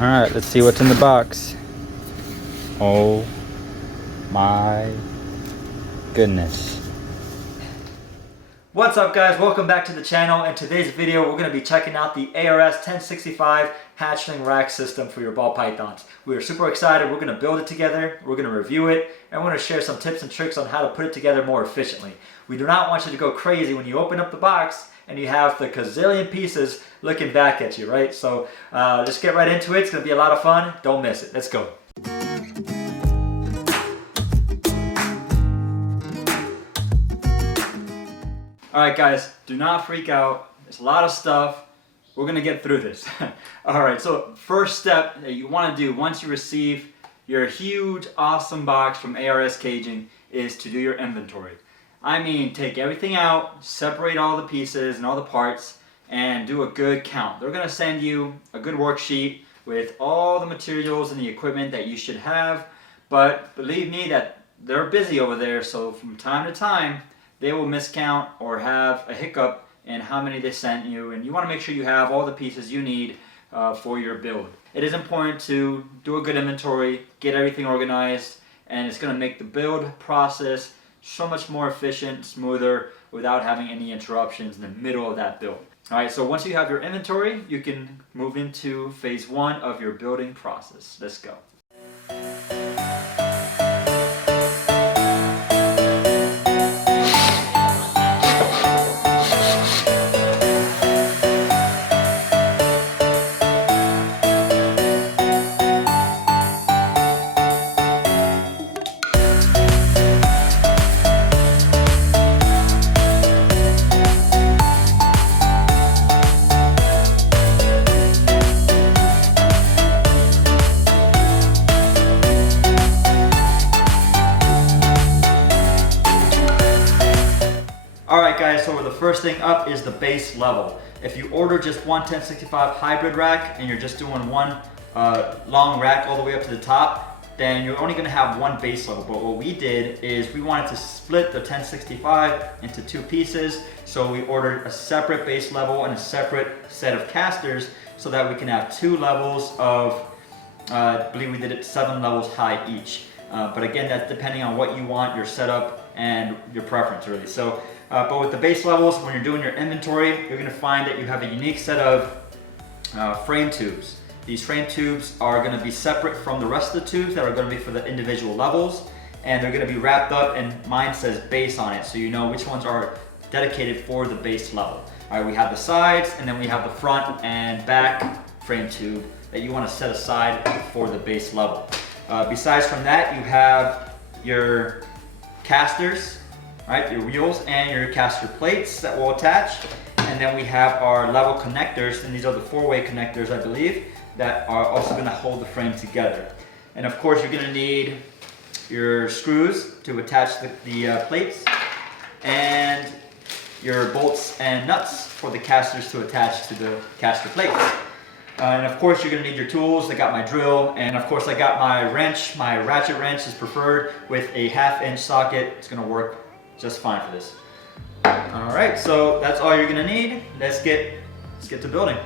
Alright, let's see what's in the box. Oh my goodness. What's up guys, welcome back to the channel. In today's video we're going to be checking out the ARS 1065 hatchling rack system for your ball pythons. We are super excited. We're going to build it together, we're going to review it, and we're going to share some tips and tricks on how to put it together more efficiently. We do not want you to go crazy when you open up the box and you have the gazillion pieces looking back at you, right? So let's get right into it. It's going to be a lot of fun. Don't miss it. Let's go. Alright guys, do not freak out. There's a lot of stuff. We're going to get through this. Alright, so first step that you want to do once you receive your huge, awesome box from ARS Caging is to do your inventory. I mean, take everything out, separate all the pieces and all the parts, and do a good count. They're going to send you a good worksheet with all the materials and the equipment that you should have, but believe me that they're busy over there, so from time to time they will miscount or have a hiccup in how many they sent you, and you want to make sure you have all the pieces you need for your build. It is important to do a good inventory, get everything organized, and it's going to make the build process so much more efficient, smoother, without having any interruptions in the middle of that build. Alright, so once you have your inventory, you can move into phase one of your building process. Let's go. Alright guys, so the first thing up is the base level. If you order just one 1065 hybrid rack and you're just doing one long rack all the way up to the top, then you're only going to have one base level. But what we did is we wanted to split the 1065 into two pieces, so we ordered a separate base level and a separate set of casters so that we can have two levels of, I believe we did it 7 levels high each. But again, that's depending on what you want, your setup, and your preference really. So, but with the base levels, when you're doing your inventory, you're going to find that you have a unique set of frame tubes. These frame tubes are going to be separate from the rest of the tubes that are going to be for the individual levels, and they're going to be wrapped up, and mine says base on it, so you know which ones are dedicated for the base level. Alright, we have the sides, and then we have the front and back frame tube that you want to set aside for the base level. Besides from that, you have your casters, right, your wheels and your caster plates that will attach, and then we have our level connectors, and these are the 4-way connectors, I believe, that are also going to hold the frame together. And of course you're going to need your screws to attach the plates, and your bolts and nuts for the casters to attach to the caster plates. And of course you're going to need your tools. I got my drill, and of course I got my wrench. My ratchet wrench is preferred with a 1/2-inch socket. It's going to work just fine for this. Alright, so that's all you're going to need. Let's get to building.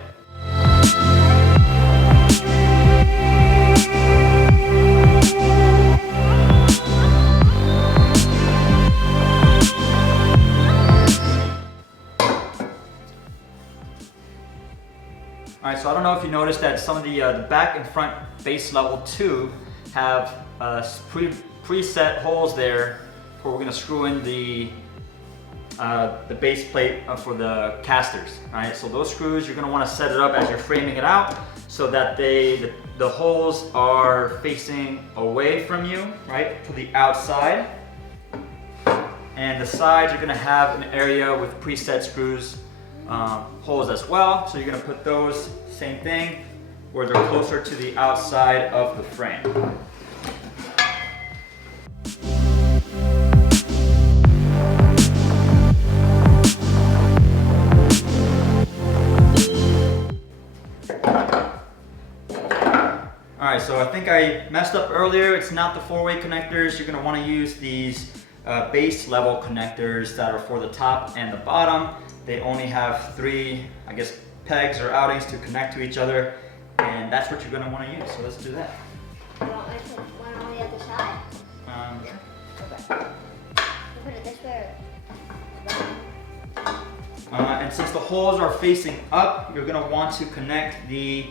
Alright, so I don't know if you noticed that some of the back and front base level tube have preset holes there where we're going to screw in the base plate for the casters. Alright, so those screws, you're going to want to set it up as you're framing it out so that the holes are facing away from you, right, to the outside. And the sides are going to have an area with preset screws, holes as well, so you're going to put those, same thing, where they're closer to the outside of the frame. Alright, so I think I messed up earlier. It's not the 4-way connectors. You're going to want to use these base level connectors that are for the top and the bottom. They only have 3, I guess, pegs or outings to connect to each other. and that's what you're going to want to use. So let's do that. You want me to put one on the other side? Yeah. Okay. Put it this way. And since the holes are facing up, you're going to want to connect the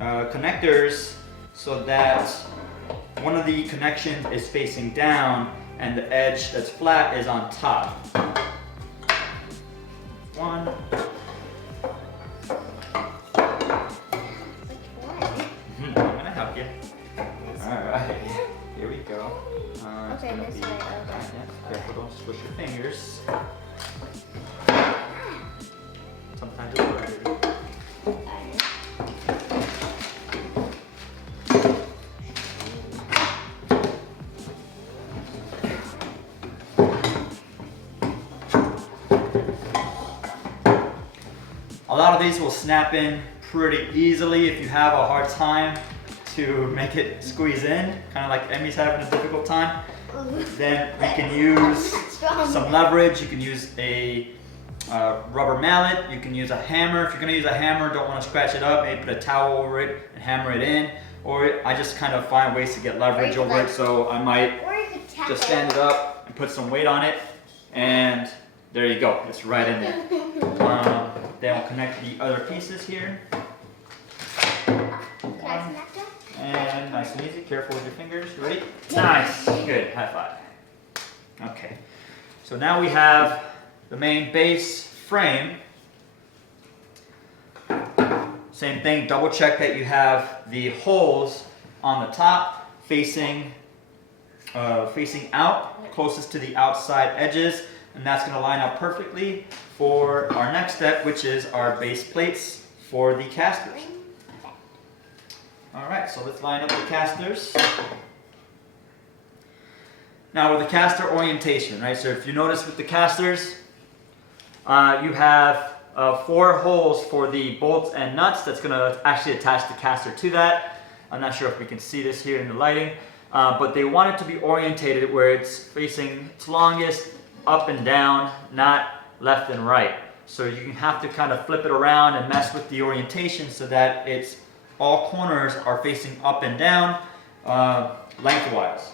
connectors so that one of the connections is facing down and the edge that's flat is on top. One. I'm gonna help you. Alright, here we go. Okay, this way, okay. Yeah, careful, don't squish your fingers. Sometimes it's hard. A lot of these will snap in pretty easily if you have a hard time to make it squeeze in, kind of like Emmy's having a difficult time. Then we can use some leverage. You can use a rubber mallet. You can use a hammer. If you're going to use a hammer, don't want to scratch it up, maybe put a towel over it and hammer it in. Or I just kind of find ways to get leverage over it, so I might just stand it up and put some weight on it, and there you go. It's right in there. Then we'll connect the other pieces here. And nice and easy. Careful with your fingers. You ready? Nice. Good. High five. Okay. So now we have the main base frame. Same thing. Double check that you have the holes on the top facing out, closest to the outside edges, and that's going to line up perfectly for our next step, which is our base plates for the casters. Alright, so let's line up the casters. Now with the caster orientation, right? So if you notice with the casters, you have 4 holes for the bolts and nuts that's going to actually attach the caster to that. I'm not sure if we can see this here in the lighting, but they want it to be orientated where it's facing its longest up and down, not left and right. So you have to kind of flip it around and mess with the orientation so that it's all corners are facing up and down lengthwise.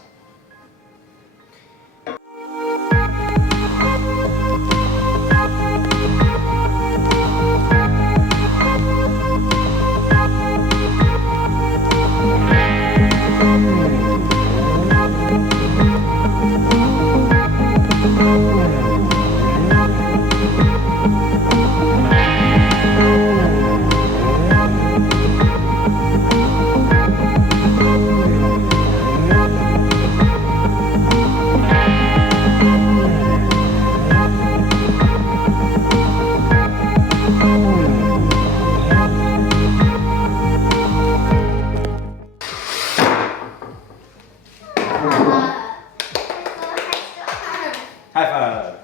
High five.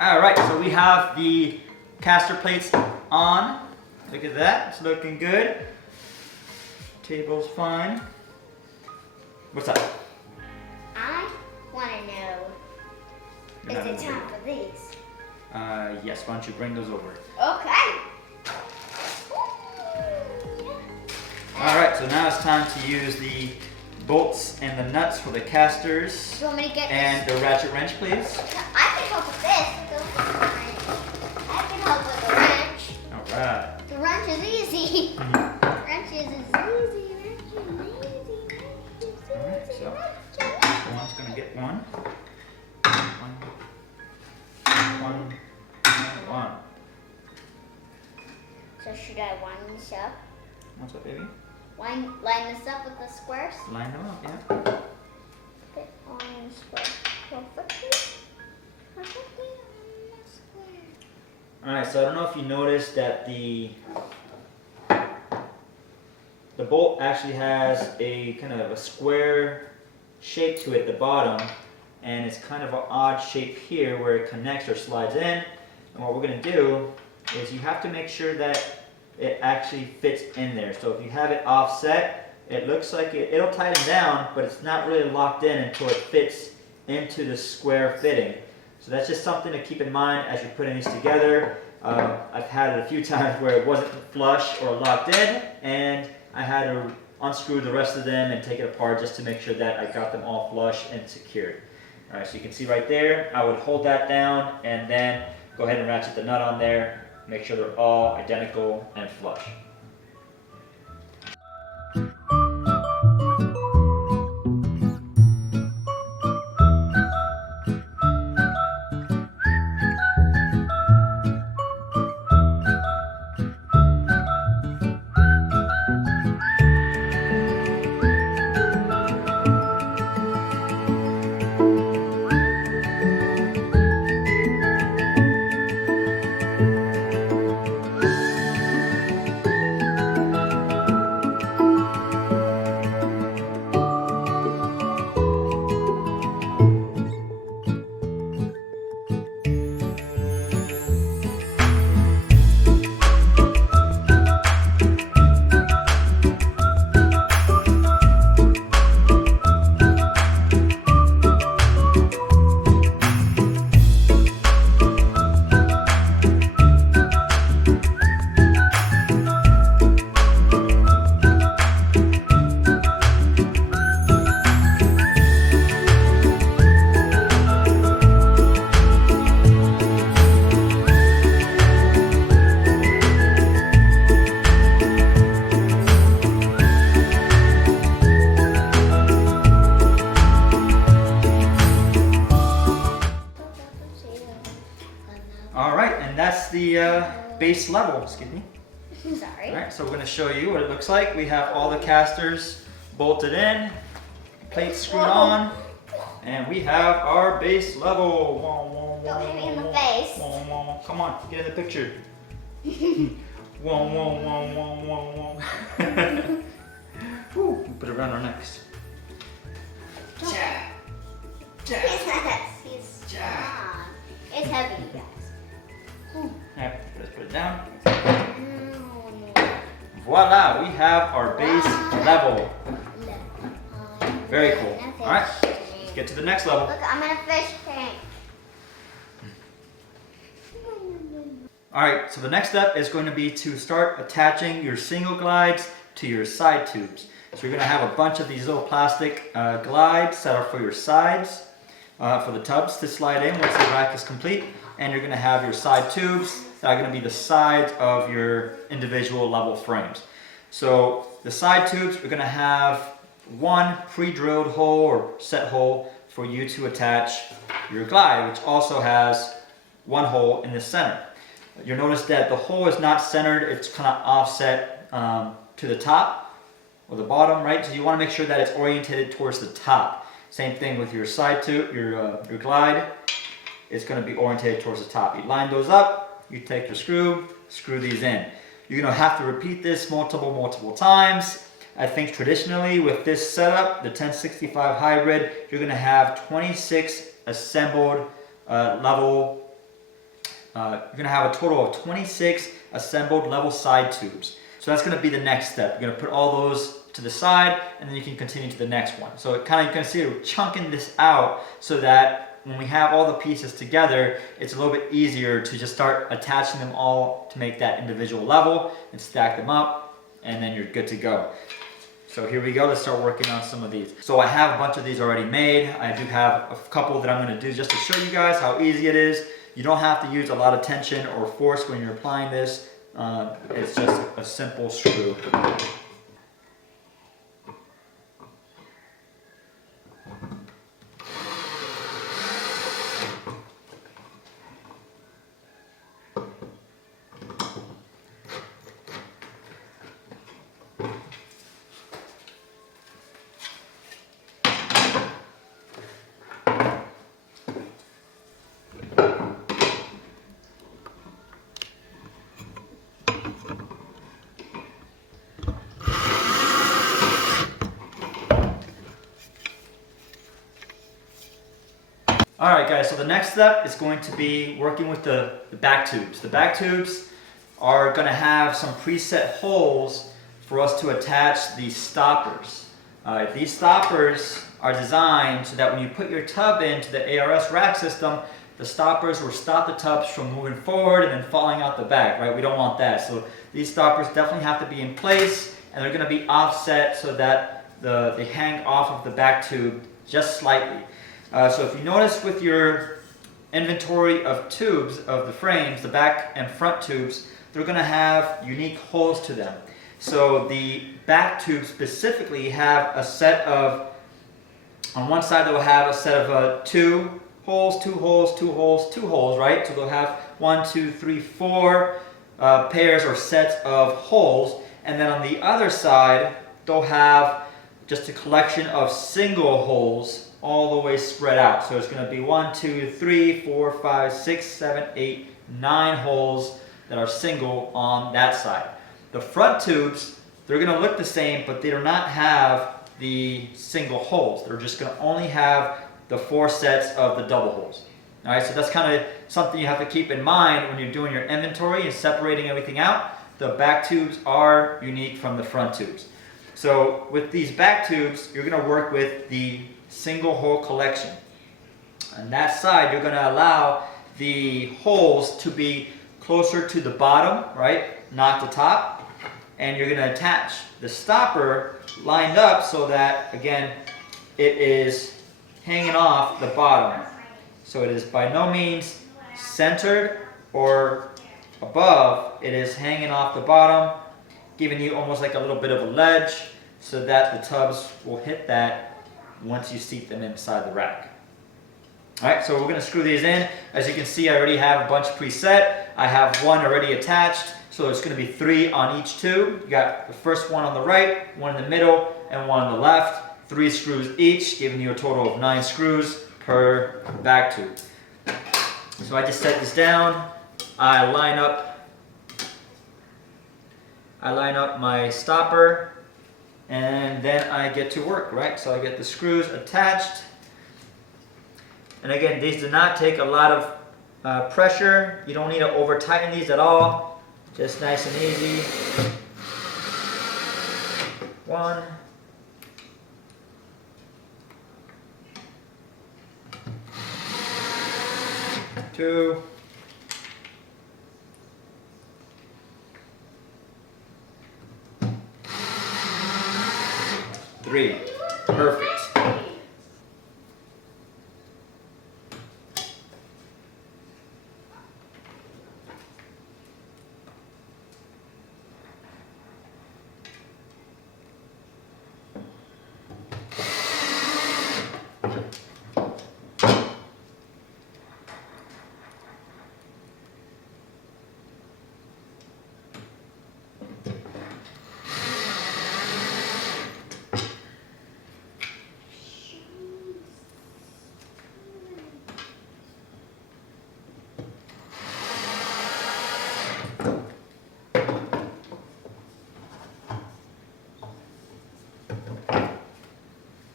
Alright, so we have the caster plates on. Look at that, it's looking good. Table's fine. What's up? I want to know, is it time for these? Yes, why don't you bring those over? Okay. Alright, so now it's time to use the bolts and the nuts for the casters. Do you want me to get and this? the ratchet wrench, please. I can help with this. I can help with the wrench. Alright. The wrench is easy. Wrench is easy. Alright, so one's gonna get one. One. So should I line this up? What's up, baby? Line this up with the squares? Line them up, yeah. Fit on the square. Perfectly on the square. Alright, so I don't know if you noticed that the bolt actually has a kind of a square shape to it at the bottom, and it's kind of an odd shape here where it connects or slides in. And what we're going to do is you have to make sure that it actually fits in there. So if you have it offset, it looks like it'll tighten down, but it's not really locked in until it fits into the square fitting. So that's just something to keep in mind as you're putting these together. I've had it a few times where it wasn't flush or locked in, and I had to unscrew the rest of them and take it apart just to make sure that I got them all flush and secured. All right, so you can see right there, I would hold that down and then go ahead and ratchet the nut on there, make sure they're all identical and flush. That's the base level, excuse me. Sorry. All right, so we're gonna show you what it looks like. We have all the casters bolted in, plates screwed on, and we have our base level. Don't hit me in the face. Come on, get in the picture. Woo, put it around our necks. He's strong. It's heavy, you guys. Alright, let's put it down. Voila, we have our base level. Very cool. Alright, let's get to the next level. Look, I'm in a fish tank. Alright, so the next step is going to be to start attaching your single glides to your side tubes. So you're going to have a bunch of these little plastic glides that are for your sides, for the tubs to slide in once the rack is complete. And you're going to have your side tubes that are going to be the sides of your individual level frames. So the side tubes, we're going to have one pre-drilled hole or set hole for you to attach your glide, which also has one hole in the center. You'll notice that the hole is not centered, it's kind of offset to the top or the bottom, right? So you want to make sure that it's orientated towards the top. Same thing with your side tube, your glide. It's going to be oriented towards the top. You line those up, you take your screw these in. You're going to have to repeat this multiple times. I think traditionally with this setup, the 1065 hybrid, you're going to have 26 assembled level, you're going to have a total of 26 assembled level side tubes. So that's going to be the next step. You're going to put all those to the side and then you can continue to the next one. So it kind of, you can see we're chunking this out so that when we have all the pieces together, it's a little bit easier to just start attaching them all to make that individual level and stack them up, and then you're good to go. So here we go, let's start working on some of these. So I have a bunch of these already made. I do have a couple that I'm going to do just to show you guys how easy it is. You don't have to use a lot of tension or force when you're applying this. It's just a simple screw. Alright guys, so the next step is going to be working with the back tubes. The back tubes are going to have some preset holes for us to attach these stoppers. These stoppers are designed so that when you put your tub into the ARS rack system, the stoppers will stop the tubs from moving forward and then falling out the back, right? We don't want that. So these stoppers definitely have to be in place, and they're going to be offset so that they hang off of the back tube just slightly. So if you notice with your inventory of tubes of the frames, the back and front tubes, they're going to have unique holes to them. So the back tubes specifically have a set of, on one side they'll have a set of 2 holes, 2 holes, 2 holes, 2 holes, right? So they'll have 1, 2, 3, 4 pairs or sets of holes, and then on the other side they'll have just a collection of single holes all the way spread out. So it's going to be 1, 2, 3, 4, 5, 6, 7, 8, 9 holes that are single on that side. The front tubes, they're going to look the same, but they do not have the single holes. They're just going to only have the 4 sets of the double holes. All right, so that's kind of something you have to keep in mind when you're doing your inventory and separating everything out. The back tubes are unique from the front tubes. So with these back tubes, you're going to work with the single hole collection. On that side, you're going to allow the holes to be closer to the bottom, right? Not the top. And you're going to attach the stopper lined up so that, again, it is hanging off the bottom. So it is by no means centered or above. It is hanging off the bottom, giving you almost like a little bit of a ledge so that the tubs will hit that once you seat them inside the rack. Alright, so we're going to screw these in. As you can see, I already have a bunch preset. I have one already attached, so it's going to be 3 on each tube. You got the first one on the right, one in the middle, and one on the left. 3 screws each, giving you a total of 9 screws per back tube. So I just set this down. I line up my stopper, and then I get to work, right? So I get the screws attached. And again, these do not take a lot of pressure. You don't need to over tighten these at all. Just nice and easy. 1. 2. 3. Perfect.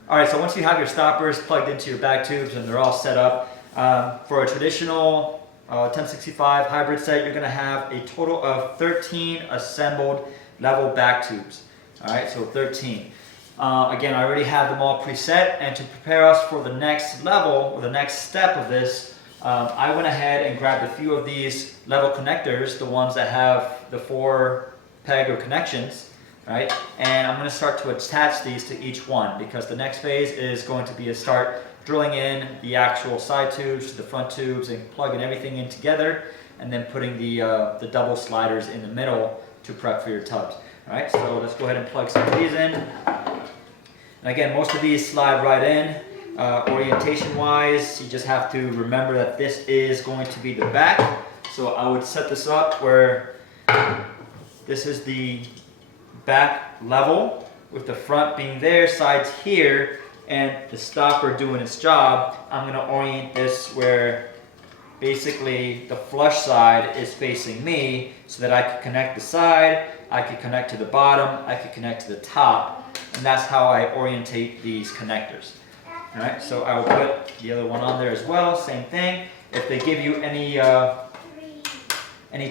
Alright, so once you have your stoppers plugged into your back tubes and they're all set up, for a traditional 1065 hybrid set, you're going to have a total of 13 assembled level back tubes. Alright, so 13. Again, I already have them all preset, and to prepare us for the next level, or the next step of this, I went ahead and grabbed a few of these level connectors, the ones that have the 4 peg or connections. Right? And I'm going to start to attach these to each one, because the next phase is going to be to start drilling in the actual side tubes to the front tubes and plugging everything in together, and then putting the double sliders in the middle to prep for your tubs. Alright, so let's go ahead and plug some of these in. And again, most of these slide right in. Orientation wise, you just have to remember that this is going to be the back. So I would set this up where this is the back level, with the front being there, sides here, and the stopper doing its job. I'm going to orient this where basically the flush side is facing me, so that I could connect the side, I could connect to the bottom, I could connect to the top, and that's how I orientate these connectors. Alright, so I will put the other one on there as well, same thing. If they give you any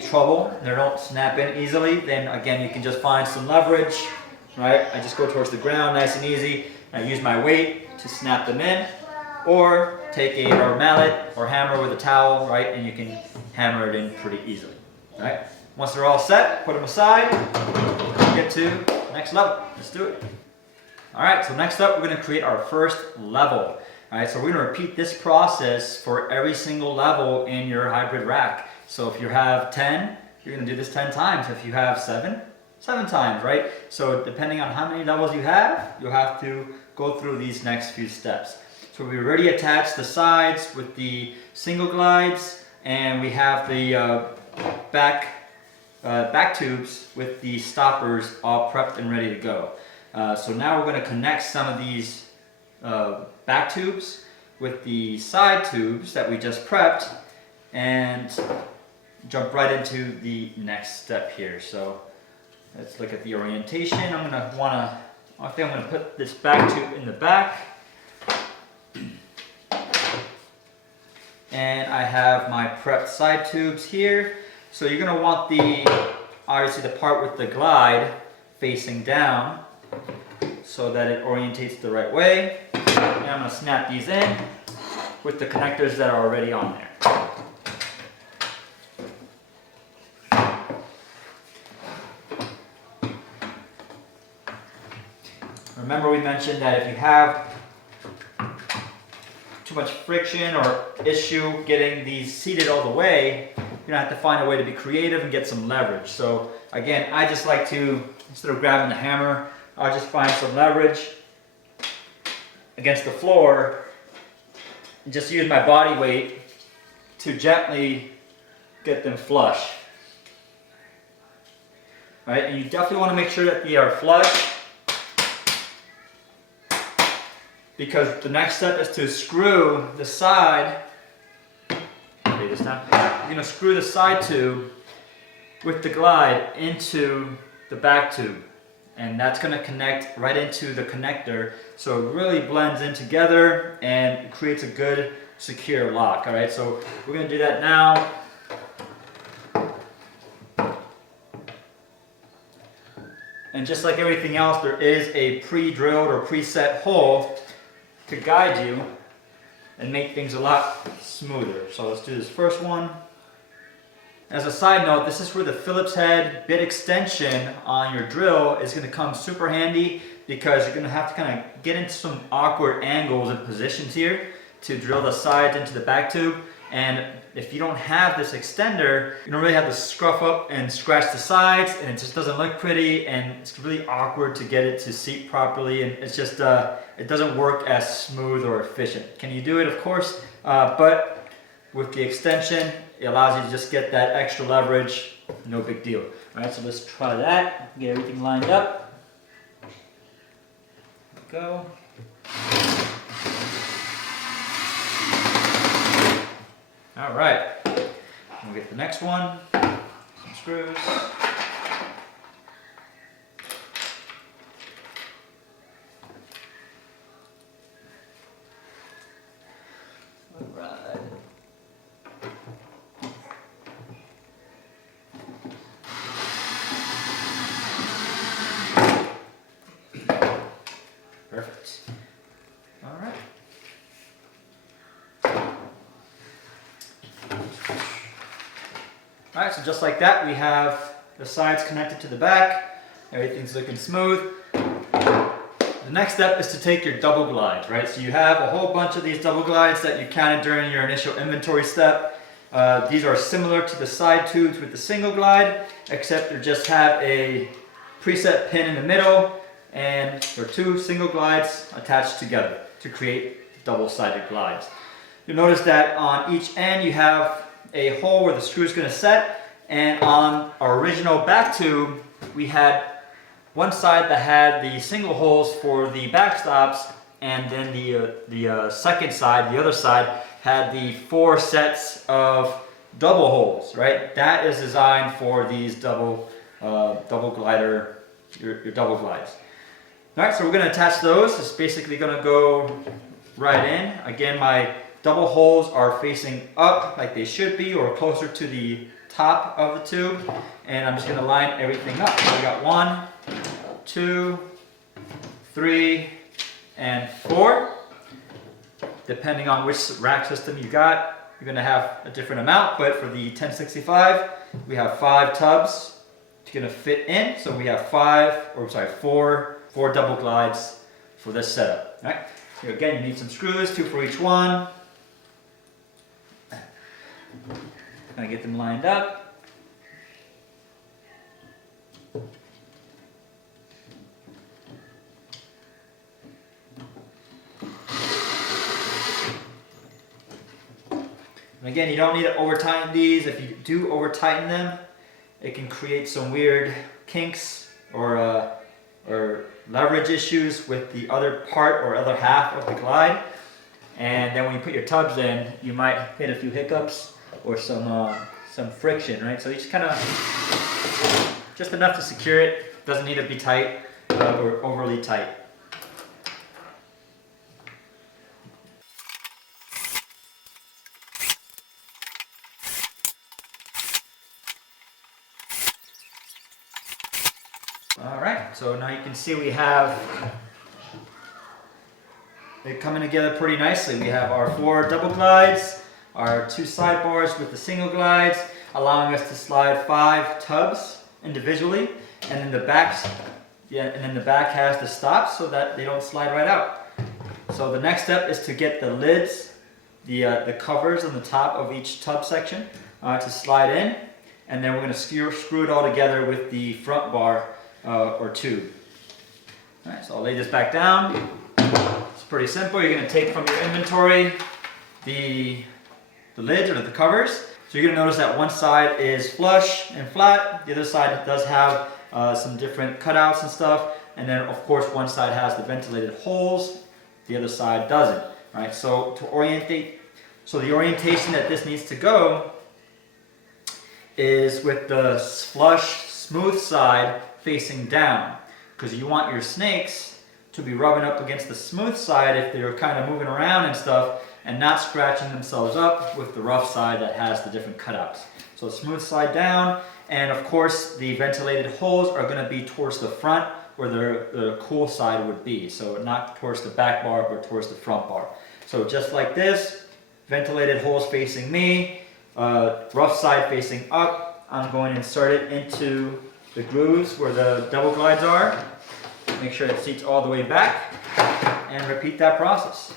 trouble, they don't snap in easily, then again you can just find some leverage, right? I just go towards the ground nice and easy. I use my weight to snap them in, or take a mallet or hammer with a towel, right, and you can hammer it in pretty easily, right? Once they're all set, put them aside, get to the next level. Let's do it. All right, so next up, we're gonna create our first level. All right, so we're gonna repeat this process for every single level in your hybrid rack. So if you have 10, you're gonna do this 10 times. If you have 7, 7 times, right? So depending on how many levels you have, you'll have to go through these next few steps. So we already attached the sides with the single glides, and we have the back tubes with the stoppers all prepped and ready to go. So now we're going to connect some of these back tubes with the side tubes that we just prepped and jump right into the next step here. So let's look at the orientation. I think I'm going to put this back tube in the back. And I have my prepped side tubes here. So you're going to want obviously the part with the glide facing down so that it orientates the right way. And I'm going to snap these in with the connectors that are already on there. Remember, we mentioned that if you have too much friction or issue getting these seated all the way, you're gonna have to find a way to be creative and get some leverage. So again, I just like to, instead of grabbing the hammer, I'll just find some leverage against the floor and just use my body weight to gently get them flush. All right, and you definitely want to make sure that they are flush, because the next step is to screw the side. This time, you're going to screw the side tube with the glide into the back tube, and that's going to connect right into the connector, so it really blends in together and creates a good secure lock. All right, so we're going to do that now. And just like everything else, there is a pre-drilled or preset hole to guide you and make things a lot smoother. So let's do this first one. As a side note, this is where the Phillips head bit extension on your drill is going to come super handy, because you're going to have to kind of get into some awkward angles and positions here to drill the sides into the back tube. And if you don't have this extender, you don't really have to scruff up and scratch the sides, and it just doesn't look pretty, and it's really awkward to get it to seat properly, and it's just it doesn't work as smooth or efficient. Can you do it? Of course, but with the extension, it allows you to just get that extra leverage. No big deal. All right, so let's try that. Get everything lined up. There we go. All right, we'll get the next one, some screws. All right. Perfect. All right. Alright, so just like that, we have the sides connected to the back. Everything's looking smooth. The next step is to take your double glides, right? So you have a whole bunch of these double glides that you counted during your initial inventory step. These are similar to the side tubes with the single glide, except they just have a preset pin in the middle, and there are 2 single glides attached together to create double-sided glides. You'll notice that on each end you have a hole where the screw is going to set, and on our original back tube we had one side that had the single holes for the backstops, and then the second side, the other side, had the 4 sets of double holes, right? That is designed for these double glider, your double glides. All right, so we're going to attach those. It's basically going to go right in. Again, my double holes are facing up like they should be, or closer to the top of the tube. And I'm just going to line everything up. So I got 1, 2, 3, and 4. depending on which rack system you got, you're gonna have a different amount, but for the 1065, we have 5 tubs it's gonna fit in. So we have 4 double glides for this setup. All right. Here again, you need some screws, 2 for each one. Gonna get them lined up. And again, you don't need to over tighten these. If you do over tighten them, it can create some weird kinks or leverage issues with the other part or other half of the glide. And then when you put your tubs in, you might hit a few hiccups or some friction, right? So you just kind of, just enough to secure it. Doesn't need to be tight or overly tight. All right, so now you can see we have it coming together pretty nicely. We have our 4 double glides, our 2 sidebars with the single glides, allowing us to slide 5 tubs individually, and then the back has the stops so that they don't slide right out. So the next step is to get the lids, the covers on the top of each tub section to slide in, and then we're going to screw it all together with the front bar or tube. All right, so I'll lay this back down. It's pretty simple. You're going to take from your inventory the lids or the covers. So you're going to notice that one side is flush and flat. The other side does have some different cutouts and stuff. And then of course one side has the ventilated holes. The other side doesn't. Right? So to orientate, so the orientation that this needs to go is with the flush, smooth side facing down, because you want your snakes to be rubbing up against the smooth side if they're kind of moving around and stuff, and not scratching themselves up with the rough side that has the different cutouts. So smooth side down, and of course the ventilated holes are going to be towards the front where the cool side would be, so not towards the back bar but towards the front bar. So just like this, ventilated holes facing me, rough side facing up. I'm going to insert it into the grooves where the double glides are. Make sure it seats all the way back, and repeat that process.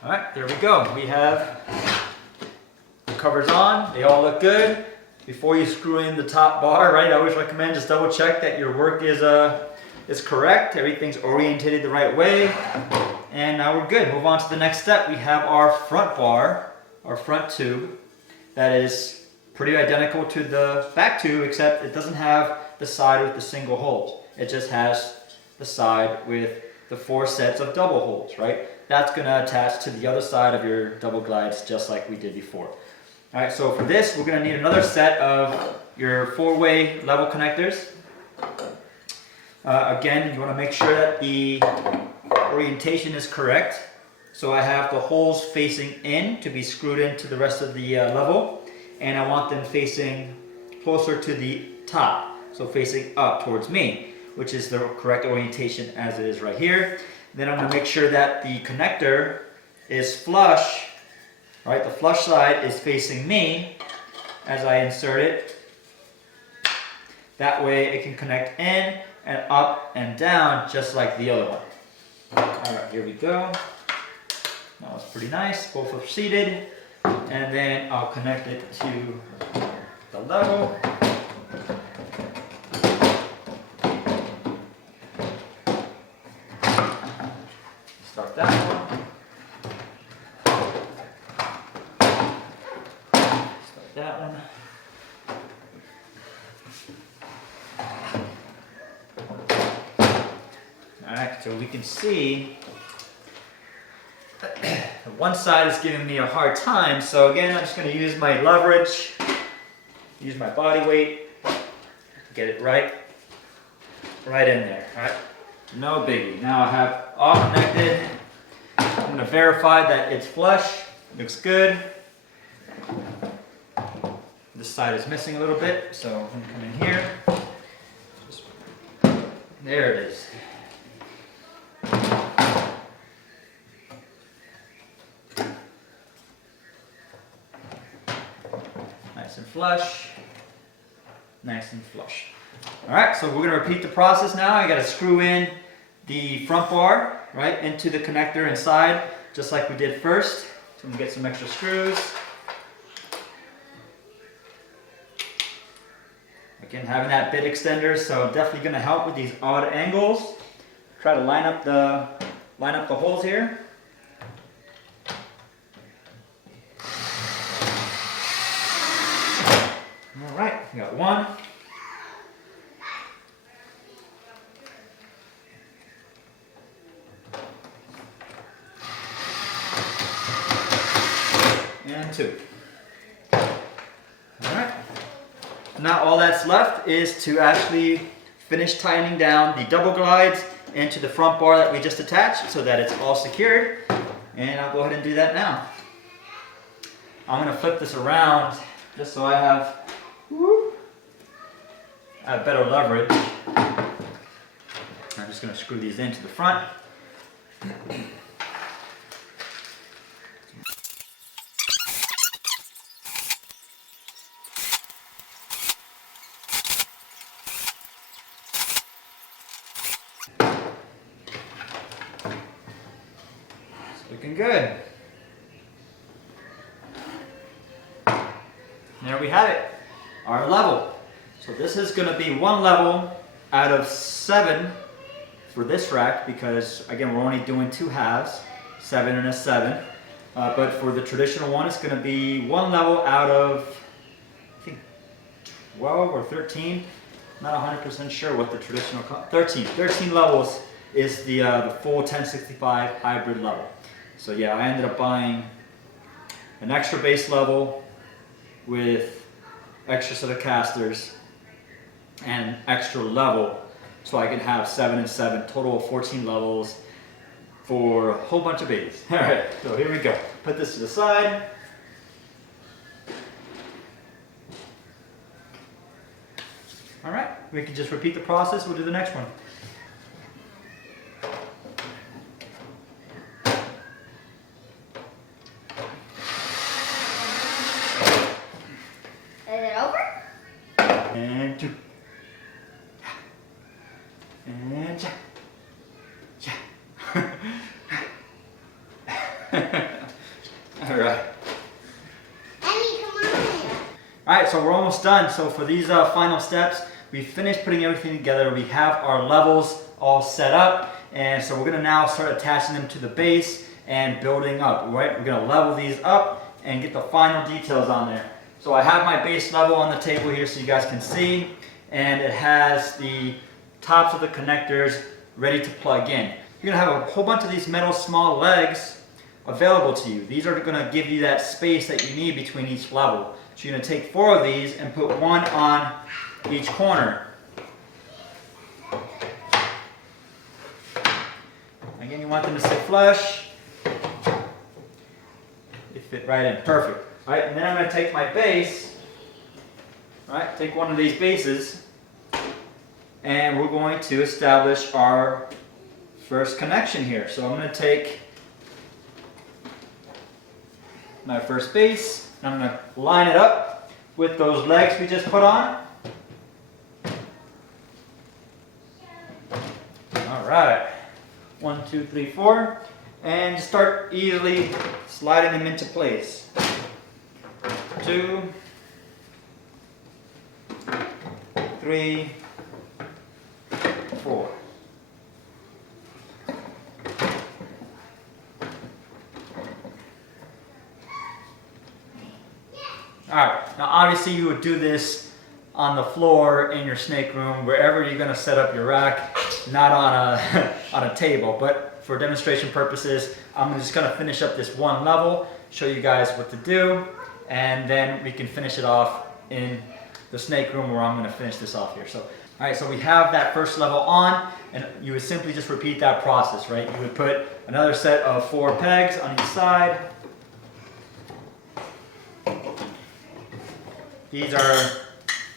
All right, there we go. We have the covers on. They all look good. Before you screw in the top bar, right, I always recommend just double check that your work is correct. Everything's orientated the right way. And now we're good. Move on to the next step. We have our front bar, our front tube, that is pretty identical to the back tube, except it doesn't have the side with the single holes. It just has the side with the 4 sets of double holes, right? That's going to attach to the other side of your double glides just like we did before. All right, so for this, we're going to need another set of your 4-way level connectors. Again, you want to make sure that the orientation is correct. So I have the holes facing in to be screwed into the rest of the level, and I want them facing closer to the top, so facing up towards me, which is the correct orientation as it is right here. Then I'm going to make sure that the connector is flush, right? The flush side is facing me as I insert it. That way it can connect in and up and down just like the other one. All right, here we go. That was pretty nice. Both are seated. And then I'll connect it to the level. Start that one. Start that one. Alright, so we can see One side is giving me a hard time, so again, I'm just going to use my leverage, use my body weight, get it right in there. All right, no biggie. Now I have all connected. I'm going to verify that it's flush, looks good. This side is missing a little bit, so I'm going to come in here. There it is. Nice and flush. Nice and flush. All right, so we're going to repeat the process now. I got to screw in the front bar right into the connector inside, just like we did first. So I'm going to get some extra screws. Again, having that bit extender, so definitely going to help with these odd angles. Try to line up the holes here. All right, we got one. And two. All right. Now all that's left is to actually finish tightening down the double glides into the front bar that we just attached so that it's all secured. And I'll go ahead and do that now. I'm going to flip this around just so I have better leverage. I'm just going to screw these into the front. Looking good. There we have it, our level. So this is going to be one level out of 7 for this rack because again we're only doing 2 halves, 7 and a 7. But for the traditional one it's going to be one level out of I think 12 or 13. Not 100% sure what the traditional 13 levels is the full 1065 hybrid level. So yeah, I ended up buying an extra base level with extra set of casters and extra level so I can have 7 and 7, total of 14 levels for a whole bunch of babies. All right, so here we go. Put this to the side. All right, we can just repeat the process. We'll do the next one. And 2. And ja. Ja. All right. Alright, so we're almost done. So for these final steps, we finished putting everything together. We have our levels all set up. And so we're going to now start attaching them to the base and building up. Right? We're going to level these up and get the final details on there. So I have my base level on the table here so you guys can see, and it has the tops of the connectors ready to plug in. You're going to have a whole bunch of these metal small legs available to you. These are going to give you that space that you need between each level. So you're going to take 4 of these and put one on each corner. Again, you want them to sit flush. They fit right in, perfect. All right, and then I'm going to take my base, all right, take one of these bases, and we're going to establish our first connection here. So I'm going to take my first base, and I'm going to line it up with those legs we just put on. All right, 1, 2, 3, 4, and start easily sliding them into place. 2, 3, 4. Alright, now obviously you would do this on the floor in your snake room, wherever you're going to set up your rack, not on on a table, but for demonstration purposes, I'm just gonna finish up this one level, show you guys what to do, and then we can finish it off in the snake room where I'm gonna finish this off here. So, all right, so we have that first level on, and you would simply just repeat that process, right? You would put another set of 4 pegs on each side. These are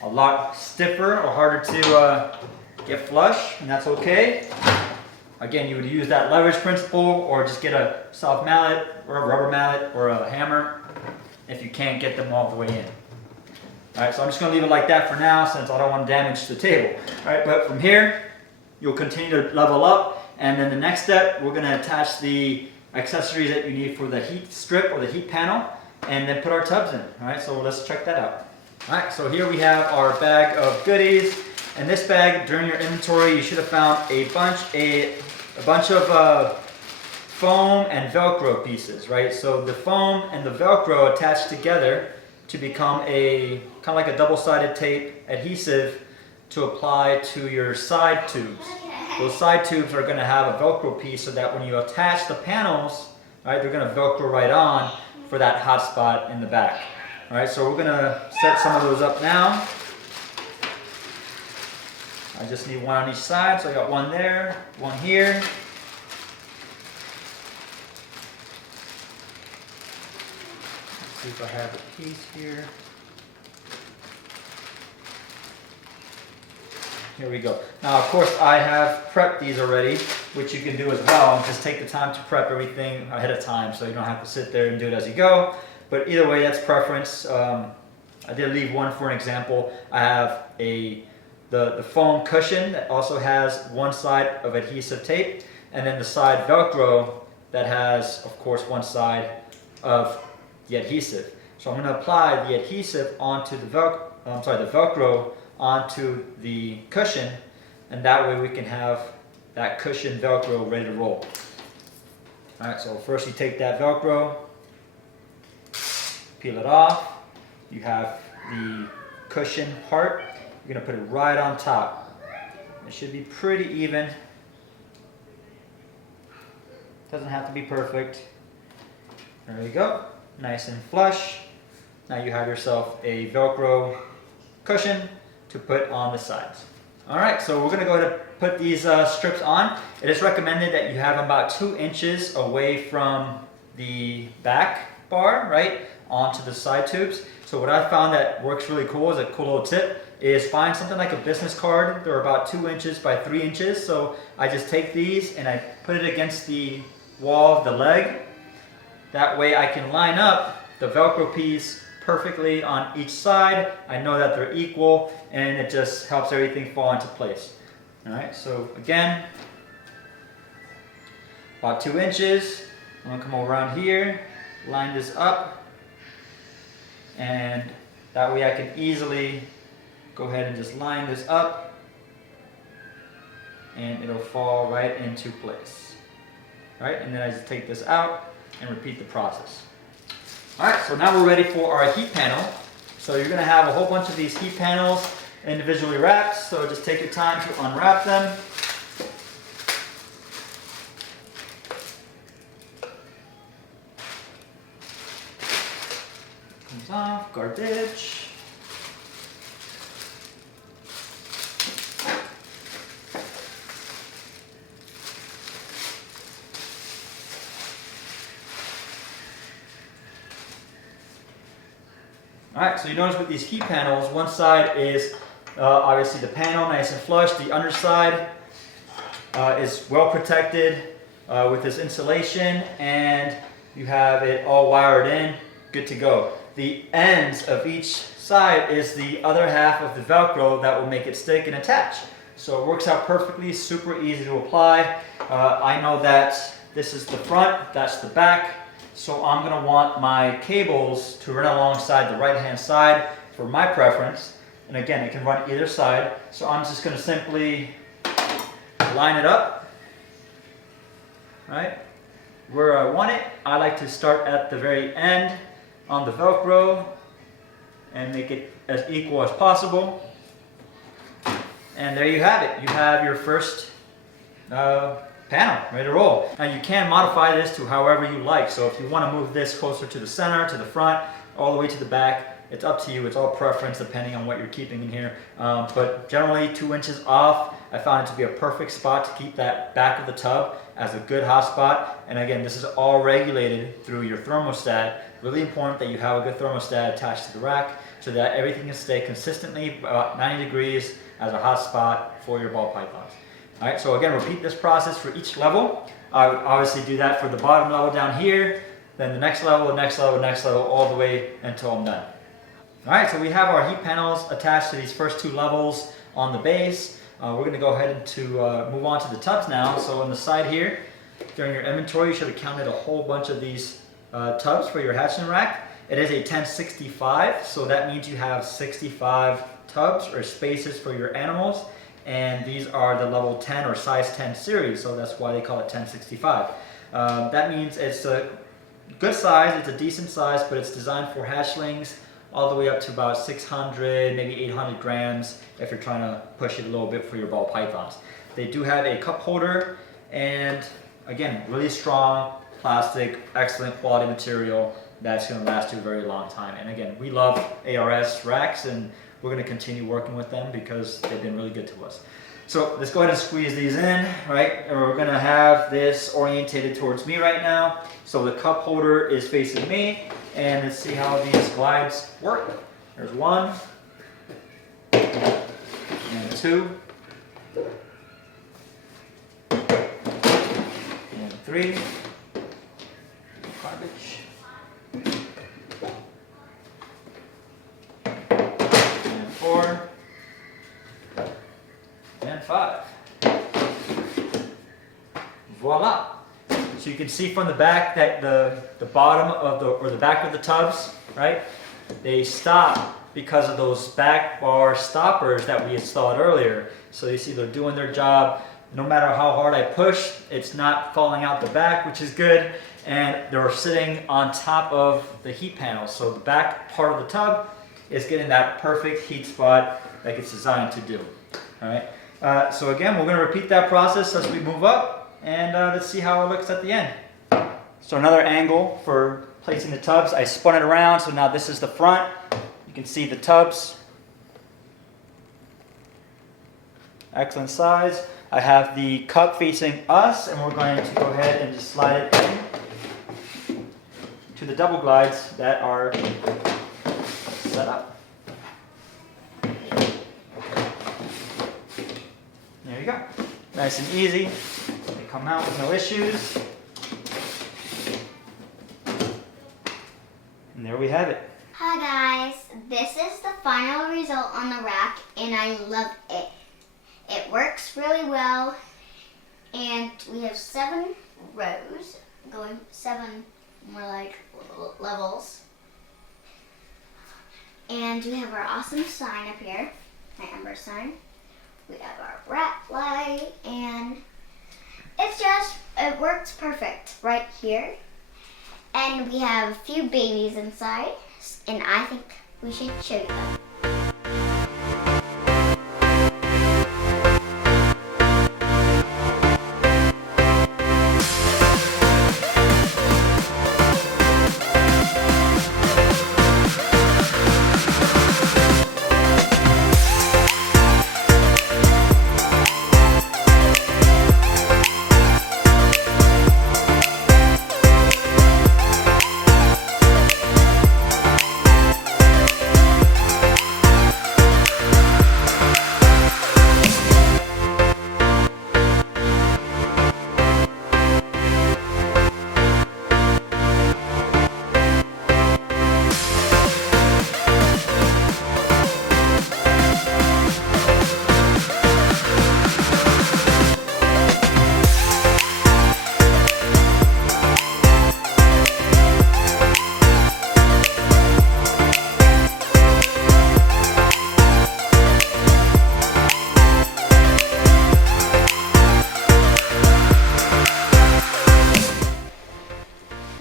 a lot stiffer or harder to get flush, and that's okay. Again, you would use that leverage principle, or just get a soft mallet or a rubber mallet or a hammer if you can't get them all the way in. All right, so I'm just gonna leave it like that for now since I don't want to damage the table. All right, but from here, you'll continue to level up, and then the next step, we're gonna attach the accessories that you need for the heat strip or the heat panel, and then put our tubs in. All right, so let's check that out. All right, so here we have our bag of goodies. And this bag, during your inventory, you should have found a bunch of foam and Velcro pieces, right? So the foam and the Velcro attach together to become a kind of like a double-sided tape adhesive to apply to your side tubes. Those side tubes are going to have a Velcro piece so that when you attach the panels, right, they're going to Velcro right on for that hot spot in the back. All right, so we're going to set some of those up now. I just need one on each side, so I got one there, one here. Let's see if I have a piece here. Here we go. Now, of course, I have prepped these already, which you can do as well. Just take the time to prep everything ahead of time so you don't have to sit there and do it as you go. But either way, that's preference. I did leave one for an example. I have the foam cushion that also has one side of adhesive tape, and then the side Velcro that has, of course, one side of the adhesive. So I'm going to apply the adhesive onto the Velcro onto the cushion, and that way we can have that cushion Velcro ready to roll. All right, so first you take that Velcro, peel it off. You have the cushion part. You're going to put it right on top. It should be pretty even. Doesn't have to be perfect. There you go. Nice and flush. Now you have yourself a Velcro cushion to put on the sides. Alright, so we're going to go ahead and put these strips on. It is recommended that you have them about 2 inches away from the back bar, right, onto the side tubes. So what I found that works really cool, is a cool little tip, is find something like a business card. They're about 2 inches by 3 inches. So I just take these and I put it against the wall of the leg. That way I can line up the Velcro piece perfectly on each side. I know that they're equal, and it just helps everything fall into place. All right, so again, about 2 inches. I'm gonna come around here, line this up, and that way I can easily go ahead and just line this up, and it'll fall right into place. All right, and then I just take this out and repeat the process. All right, so now we're ready for our heat panel. So you're gonna have a whole bunch of these heat panels individually wrapped, so just take your time to unwrap them. Comes off, garbage. Alright, so you notice with these heat panels, one side is obviously the panel, nice and flush. The underside is well protected with this insulation, and you have it all wired in, good to go. The ends of each side is the other half of the Velcro that will make it stick and attach. So it works out perfectly, super easy to apply. I know that this is the front, that's the back. So I'm going to want my cables to run alongside the right hand side for my preference. And again, it can run either side. So I'm just going to simply line it up, right, where I want it. I like to start at the very end on the Velcro and make it as equal as possible. And there you have it. You have your first panel, ready to roll. Now you can modify this to however you like. So if you want to move this closer to the center, to the front, all the way to the back, it's up to you. It's all preference depending on what you're keeping in here. But generally 2 inches off, I found it to be a perfect spot to keep that back of the tub as a good hot spot. And again, this is all regulated through your thermostat. Really important that you have a good thermostat attached to the rack so that everything can stay consistently about 90 degrees as a hot spot for your ball pythons. All right, so again, repeat this process for each level. I would obviously do that for the bottom level down here, then the next level, the next level, the next level, all the way until I'm done. All right, so we have our heat panels attached to these first 2 levels on the base. We're gonna go ahead and move on to the tubs now. So on the side here, during your inventory, you should have counted a whole bunch of these tubs for your hatchling rack. It is a 1065, so that means you have 65 tubs or spaces for your animals. And these are the level 10 or size 10 series, so that's why they call it 1065. That means it's a good size, it's a decent size, but it's designed for hatchlings all the way up to about 600, maybe 800 grams if you're trying to push it a little bit for your ball pythons. They do have a cup holder, and again, really strong plastic, excellent quality material that's going to last you a very long time. And again, we love ARS racks, and we're going to continue working with them because they've been really good to us. So let's go ahead and squeeze these in, right? And we're going to have this orientated towards me right now. So the cup holder is facing me, and let's see how these glides work. There's 1 and 2 and 3. Garbage. And 4 and 5. Voila! So you can see from the back that the bottom of the back of the tubs, right? They stop because of those back bar stoppers that we installed earlier. So you see they're doing their job. No matter how hard I push, it's not falling out the back, which is good. And they're sitting on top of the heat panel. So the back part of the tub is getting that perfect heat spot like it's designed to do. All right. So again, we're going to repeat that process as we move up. And let's see how it looks at the end. So another angle for placing the tubs. I spun it around, so now this is the front. You can see the tubs. Excellent size. I have the cup facing us, and we're going to go ahead and just slide it in to the double glides that are set up. There you go. Nice and easy. They come out with no issues. And there we have it. Hi guys, this is the final result on the rack, and I love it. It works really well, and we have 7 rows, going 7 more like levels. And we have our awesome sign up here, my Embers sign. We have our rat light, and it works perfect right here. And we have a few babies inside, and I think we should show you them.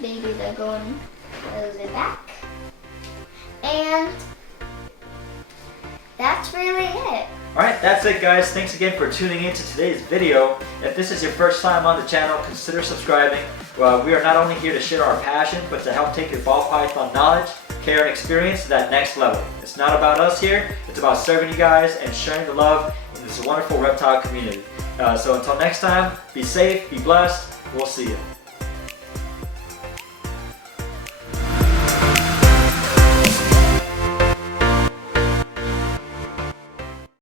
Babies are going closely back. And that's really it. Alright, that's it guys. Thanks again for tuning in to today's video. If this is your first time on the channel, consider subscribing. Well, we are not only here to share our passion, but to help take your ball python knowledge, care, and experience to that next level. It's not about us here, it's about serving you guys and sharing the love in this wonderful reptile community. So until next time, be safe, be blessed, we'll see you.